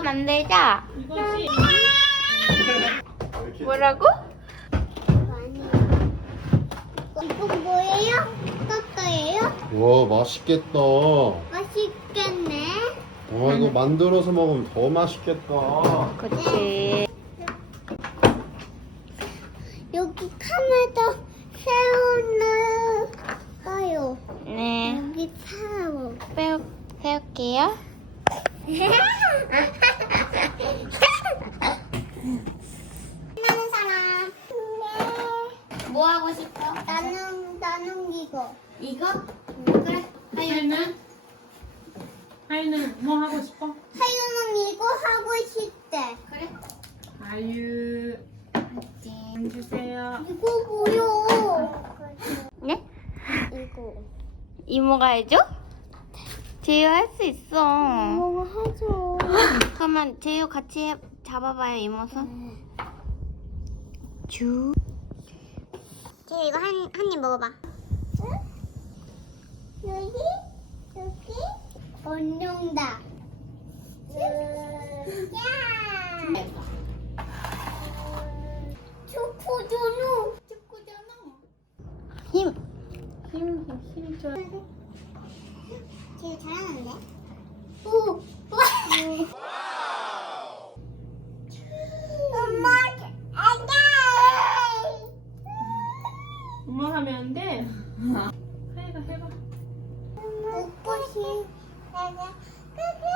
만들자. 이거지. 뭐라고? 와 맛있겠다 맛있겠네 와 어, 이거 만들어서 먹으면 더 맛있겠다 어, 그치 여기 카메라 세워놔요 네 여기 차워 세울게요 신나는 사람. 네. 뭐 하고 싶어? 나는 나는 이거. 이거? 그래. 하윤은? 하윤은 뭐 하고 싶어? 하윤은 이거 하고 싶대. 그래? 아유. 주세요. 이거 보여. 네? 이거. 이모가 해줘? 제이 할수 있어. 이모가 응, 하죠. 잠깐만, 제이 같이 잡아봐요, 이모선. 쭈. 응. 제이 이거 한, 한 입 먹어봐. 응? 여기? 여기? 언룡다. 응. 응. 야! 초전우 응. 초코전우! 힘! 힘, 힘, 힘, 힘. 하면 yeah. 돼. 해봐 해봐.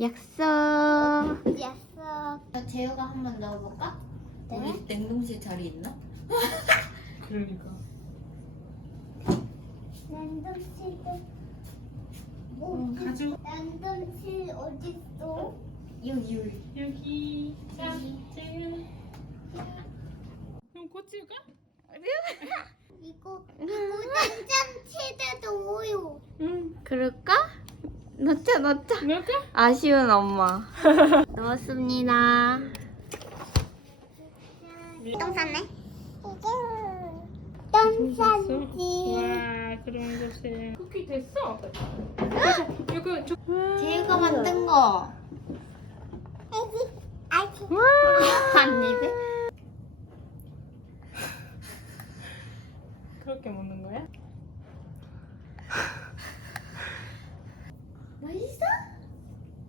약속. 약속. 재우가 한번 넣어볼까? 네. 우리 냉동실 자리 있나? 그러니까. 냉동실도. 뭐 응, 가져. 냉동실 어디 있 여기 자, 여기. 여기. 재우. 그럼 꽂힐까? 이거 이거. 넣자 넣자 아쉬운 엄마 넣었습니다 똥 쌌네 이게 똥 쌌지 쿠키 됐어 이거 저... 제가 만든 거 아니지 그렇게 먹는 거야? 있어요?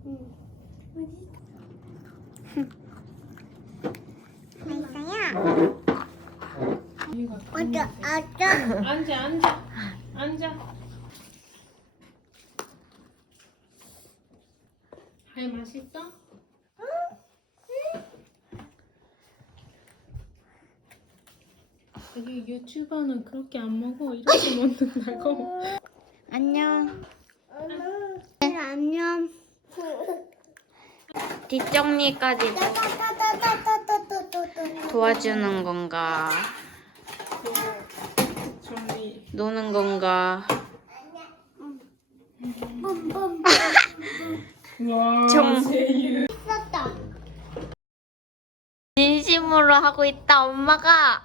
앉아, 앉아. 앉아, 앉아. 앉아. 잘 맛있어? 유튜버는 그렇게 안 먹어. 이렇게 먹는다고. 안녕. 안녕. 뒷정리까지 도와주는 건가? 응. 노는 건가? 응. 정세 진심으로 하고 있다 엄마가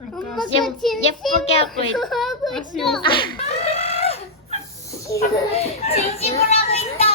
엄마 그 진심으로 예, 진심으로 쁘게 하고 있어, 하고 있어. Sí, sí, por